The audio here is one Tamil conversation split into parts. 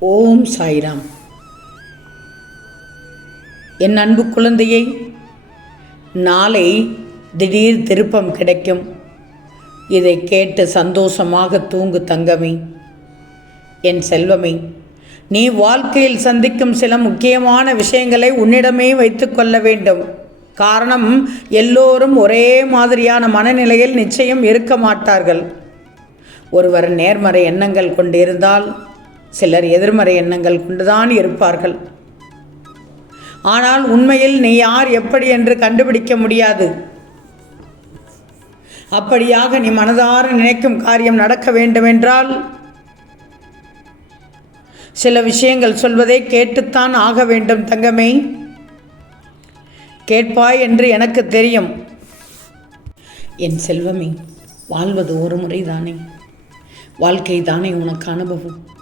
ஓம் சாய்ராம். என் அன்பு குழந்தையை நாளை திடீர் திருப்பம் கிடைக்கும். இதை கேட்டு சந்தோஷமாக தூங்கு தங்கமே. என் செல்வமே நீ வாழ்க்கையில் சந்திக்கும் சில முக்கியமான விஷயங்களை உன்னிடமே வைத்துக்கொள்ள வேண்டும். காரணம் எல்லோரும் ஒரே மாதிரியான மனநிலையில் நிச்சயம் இருக்க மாட்டார்கள். ஒருவர் நேர்மறை எண்ணங்கள் கொண்டிருந்தால் சிலர் எதிர்மறை எண்ணங்கள் கொண்டுதான் இருப்பார்கள். ஆனால் உண்மையில் நீ யார் எப்படி என்று கண்டுபிடிக்க முடியாது. அப்படியாக நீ மனதார நினைக்கும் காரியம் நடக்க வேண்டுமென்றால் சில விஷயங்கள் சொல்வதை கேட்டுத்தான் ஆக வேண்டும் தங்கமே. கேட்பாய் என்று எனக்கு தெரியும். என் செல்வமே வாழ்வது ஒரு முறை தானே வாழ்க்கை தானே உனக்கு அனுபவம்.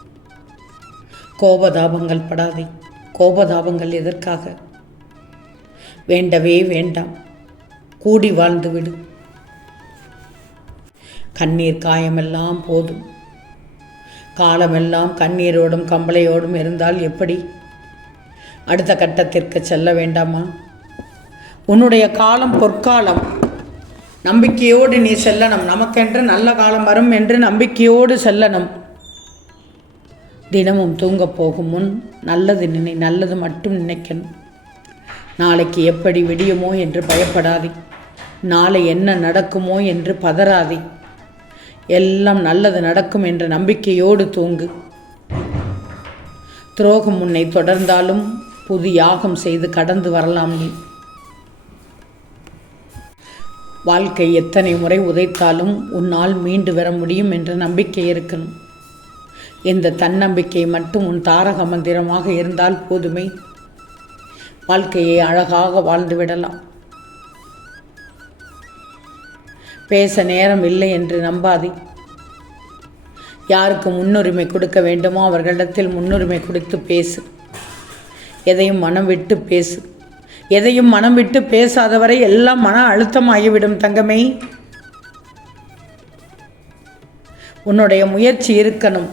கோபதாபங்கள் படாதே. கோபதாபங்கள் எதற்காக? வேண்டவே வேண்டாம். கூடி வாழ்ந்துவிடு கண்ணீர் காயமெல்லாம் போதும். காலமெல்லாம் கண்ணீரோடும் கம்பளையோடும் இருந்தால் எப்படி? அடுத்த கட்டத்திற்கு செல்ல வேண்டாமா? உன்னுடைய காலம் பொற்காலம். நம்பிக்கையோடு நீ செல்லணும். நமக்கென்று நல்ல காலம் வரும் என்று நம்பிக்கையோடு செல்லணும். தினமும் தூங்கப் போகும் முன் நல்லது நினை நல்லது மட்டும் நினைக்கணும். நாளைக்கு எப்படி விடியுமோ என்று பயப்படாதே. நாளை என்ன நடக்குமோ என்று பதறாதே. எல்லாம் நல்லது நடக்கும் என்ற நம்பிக்கையோடு தூங்கு. துரோகம் உன்னை தொடர்ந்தாலும் புது யாகம் செய்து கடந்து வரலாம் நீ. வாழ்க்கை எத்தனை முறை உதைத்தாலும் உன்னால் மீண்டு வர முடியும் என்ற நம்பிக்கை இருக்கணும். இந்த தன்னம்பிக்கை மட்டும் உன் தாரக மந்திரமாக இருந்தால் போதுமே. வாழ்க்கையை அழகாக வாழ்ந்துவிடலாம். பேச நேரம் இல்லை என்று நம்பாதே. யாருக்கு முன்னுரிமை கொடுக்க வேண்டுமோ அவர்களிடத்தில் முன்னுரிமை கொடுத்து பேசு. எதையும் மனம் விட்டு பேசு. எதையும் மனம் விட்டு பேசாதவரை எல்லாம் மன அழுத்தமாகிவிடும் தங்கமே. உன்னுடைய முயற்சி இருக்கணும்.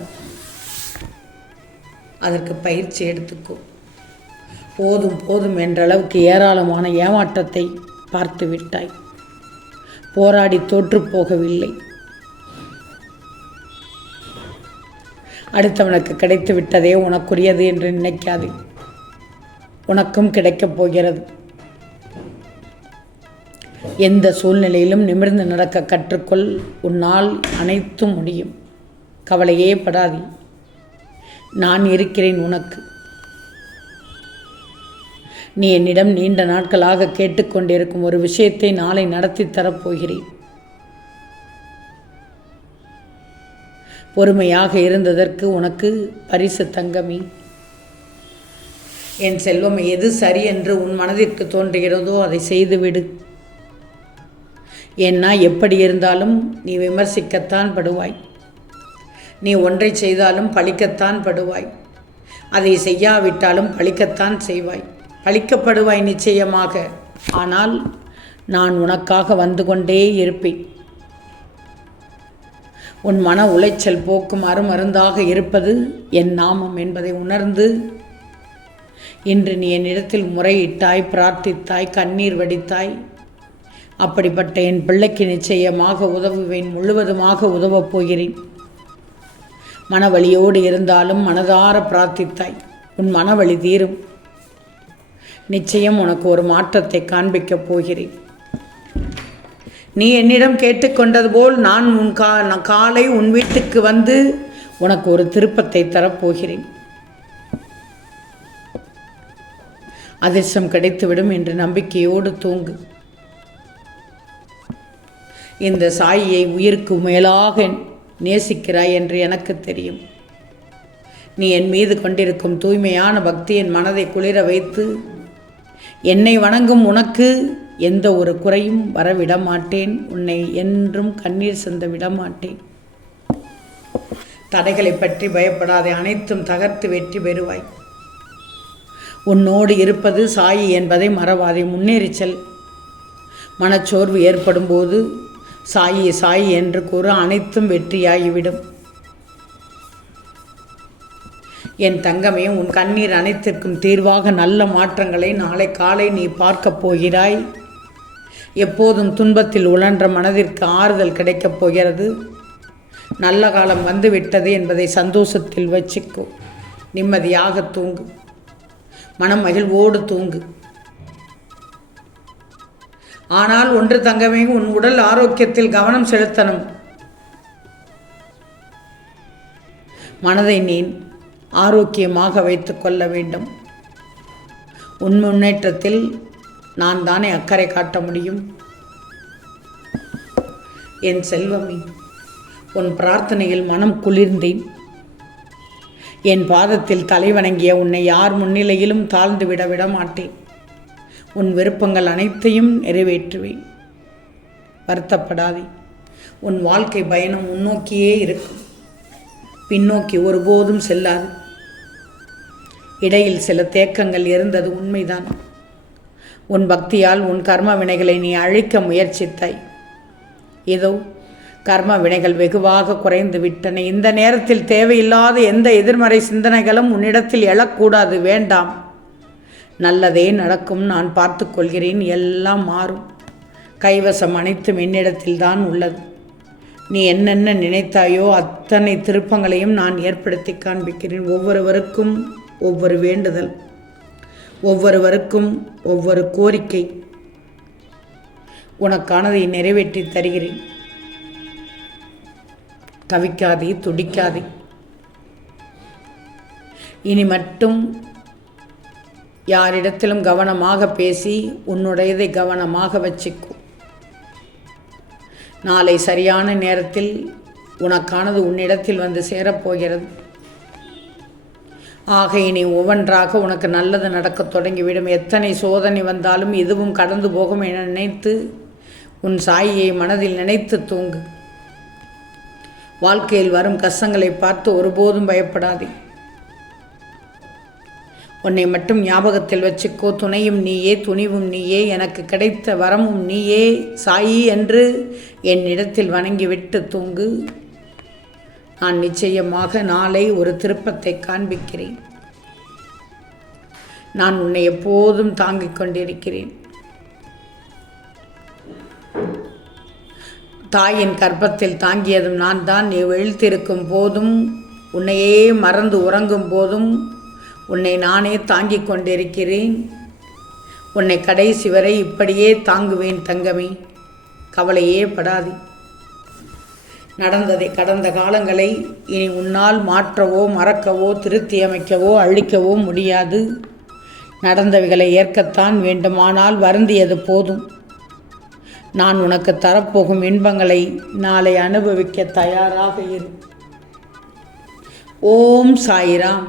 அதற்கு பயிற்சி எடுத்துக்கோ. போதும் போதும் என்ற அளவுக்கு ஏராளமான ஏமாற்றத்தை பார்த்து விட்டாய். போராடி தோற்று போகவில்லை. அடுத்தவனுக்கு கிடைத்து விட்டதே உனக்குரியது என்று நினைக்காது. உனக்கும் கிடைக்கப் போகிறது. எந்த சூழ்நிலையிலும் நிமிர்ந்து நடக்க கற்றுக்கொள். உன்னால் அனைத்தும் முடியும். கவலையே படாதே. நான் இருக்கிறேன் உனக்கு. நீ என்னிடம் நீண்ட நாட்களாக கேட்டுக்கொண்டிருக்கும் ஒரு விஷயத்தை நாளை நடத்தி தரப்போகிறேன். பொறுமையாக இருந்ததற்கு உனக்கு பரிசு தங்கமி. என் செல்வம் எது சரி என்று உன் மனதிற்கு தோன்றுகிறதோ அதை செய்துவிடு. ஏன்னா எப்படி இருந்தாலும் நீ விமர்சிக்கத்தான் படுவாய். நீ ஒன்றை செய்தாலும் பழிக்கத்தான் படுவாய். அதை செய்யாவிட்டாலும் பழிக்கத்தான் செய்வாய். பழிக்கப்படுவாய் நிச்சயமாக. ஆனால் நான் உனக்காக வந்து கொண்டே இருப்பேன். உன் மன உளைச்சல் போக்கும் அருமருந்தாக இருப்பது என் நாமம் என்பதை உணர்ந்து இன்று நீ என்னிடத்தில் முறையிட்டாய் பிரார்த்தித்தாய் கண்ணீர் வடித்தாய். அப்படிப்பட்ட என் பிள்ளைக்கு நிச்சயமாக உதவுவேன் முழுவதுமாக உதவப் போகிறேன். மனவழியோடு இருந்தாலும் மனதார பிரார்த்தித்தாய். உன் மனவழி தீரும். நிச்சயம் உனக்கு ஒரு மாற்றத்தை காண்பிக்கப் போகிறேன். நீ என்னிடம் கேட்டுக்கொண்டது போல் நான் உன் கா நான் காலை உன் வீட்டுக்கு வந்து உனக்கு ஒரு திருப்பத்தை தரப்போகிறேன். அதிர்ஷ்டம் கிடைத்துவிடும் என்று நம்பிக்கையோடு தூங்கு. இந்த சாயியை உயிருக்கு மேலாக நேசிக்கிறாய் என்று எனக்கு தெரியும். நீ என் மீது கொண்டிருக்கும் தூய்மையான பக்தி என் மனதை குளிர வைத்து என்னை வணங்கும் உனக்கு எந்த ஒரு குறையும் வரவிட மாட்டேன். உன்னை என்றும் கண்ணீர் சிந்த விட மாட்டேன். தடைகளை பற்றி பயப்படாதே அனைத்தும் தகர்த்து வெற்றி பெறுவாய். உன்னோடு இருப்பது சாயி என்பதை மறவாதே. முன்னேறிச்சல் மனச்சோர்வு ஏற்படும் போது சாயி சாயி என்று கூற அனைத்தும் வெற்றியாகிவிடும். என் தங்கமே உன் கண்ணீர் அனைத்திற்கும் தீர்வாக நல்ல மாற்றங்களை நாளை காலை நீ பார்க்கப் போகிறாய். எப்போதும் துன்பத்தில் உழன்ற மனதிற்கு ஆறுதல் கிடைக்கப் போகிறது. நல்ல காலம் வந்துவிட்டது என்பதை சந்தோஷத்தில் வச்சுக்கோ. நிம்மதியாக தூங்கு. மனம் மகிழ்வோடு தூங்கு. ஆனால் ஒன்று தங்கமே உன் உடல் ஆரோக்கியத்தில் கவனம் செலுத்தணும். மனதை நீ ஆரோக்கியமாக வைத்து கொள்ள வேண்டும். உன் முன்னேற்றத்தில் நான் தானே அக்கறை காட்ட முடியும்? என் செல்வமே உன் பிரார்த்தனையில் மனம் குளிர்ந்தேன். என் பாதத்தில் தலைவணங்கிய உன்னை யார் முன்னிலையிலும் தாழ்ந்து விட விட மாட்டேன். உன் விருப்பங்கள் அனைத்தையும் நிறைவேற்றுவேன். வருத்தப்படாதே. உன் வாழ்க்கை பயணம் முன்னோக்கியே இருக்கும். பின்னோக்கி ஒருபோதும் செல்லாது. இடையில் சில தேக்கங்கள் இருந்தது உண்மைதான். உன் பக்தியால் உன் கர்ம வினைகளை நீ அழிக்க முயற்சித்தாய். இதோ கர்ம வினைகள் வெகுவாக குறைந்து விட்டன. இந்த நேரத்தில் தேவையில்லாத எந்த எதிர்மறை சிந்தனைகளும் உன்னிடத்தில் எழக்கூடாது. வேண்டாம். நல்லதே நடக்கும் நான் பார்த்து கொள்கிறேன். எல்லாம் மாறும். கைவசம் அனைத்தும் என்னிடத்தில்தான் உள்ளது. நீ என்னென்ன நினைத்தாயோ அத்தனை திருப்பங்களையும் நான் ஏற்படுத்தி காண்பிக்கிறேன். ஒவ்வொருவருக்கும் ஒவ்வொரு வேண்டுதல் ஒவ்வொருவருக்கும் ஒவ்வொரு கோரிக்கை. உனக்கானதை நிறைவேற்றி தருகிறேன். தவிக்காதே துடிக்காதே. இனி மட்டும் யாரிடத்திலும் கவனமாக பேசி உன்னுடையதை கவனமாக வச்சுக்கோ. நாளை சரியான நேரத்தில் உனக்கானது உன்னிடத்தில் வந்து சேரப்போகிறது. ஆக இனி ஒவ்வொன்றாக உனக்கு நல்லது நடக்கத் தொடங்கிவிடும். எத்தனை சோதனை வந்தாலும் இதுவும் கடந்து போகும் என நினைத்து உன் சாயியை மனதில் நினைத்து தூங்கு. வாழ்க்கையில் வரும் கஷ்டங்களை பார்த்து ஒருபோதும் பயப்படாதே. உன்னை மட்டும் ஞாபகத்தில் வச்சுக்கோ. துணையும் நீயே துணிவும் நீயே எனக்கு கிடைத்த வரமும் நீயே சாயி என்று என்னிடத்தில் வணங்கிவிட்டு தூங்கு. நான் நிச்சயமாக நாளை ஒரு திருப்பத்தை காண்பிக்கிறேன். நான் உன்னை எப்போதும் தாங்கிக் கொண்டிருக்கிறேன். தாயின் கர்ப்பத்தில் தாங்கியதும் நான் தான் நீ எழுத்திருக்கும் போதும் உன்னையே மறந்து உறங்கும் போதும் உன்னை நானே தாங்கிக் கொண்டிருக்கிறேன். உன்னை கடைசி வரை இப்படியே தாங்குவேன் தங்கமே. கவலையே படாது. நடந்ததை கடந்த காலங்களை இனி உன்னால் மாற்றவோ மறக்கவோ திருத்தி அமைக்கவோ அழிக்கவோ முடியாது. நடந்தவைகளை ஏற்கத்தான் வேண்டுமானால் வருந்தியது போதும். நான் உனக்கு தரப்போகும் இன்பங்களை நாளை அனுபவிக்க தயாராக இரு. ஓம் சாயிராம்.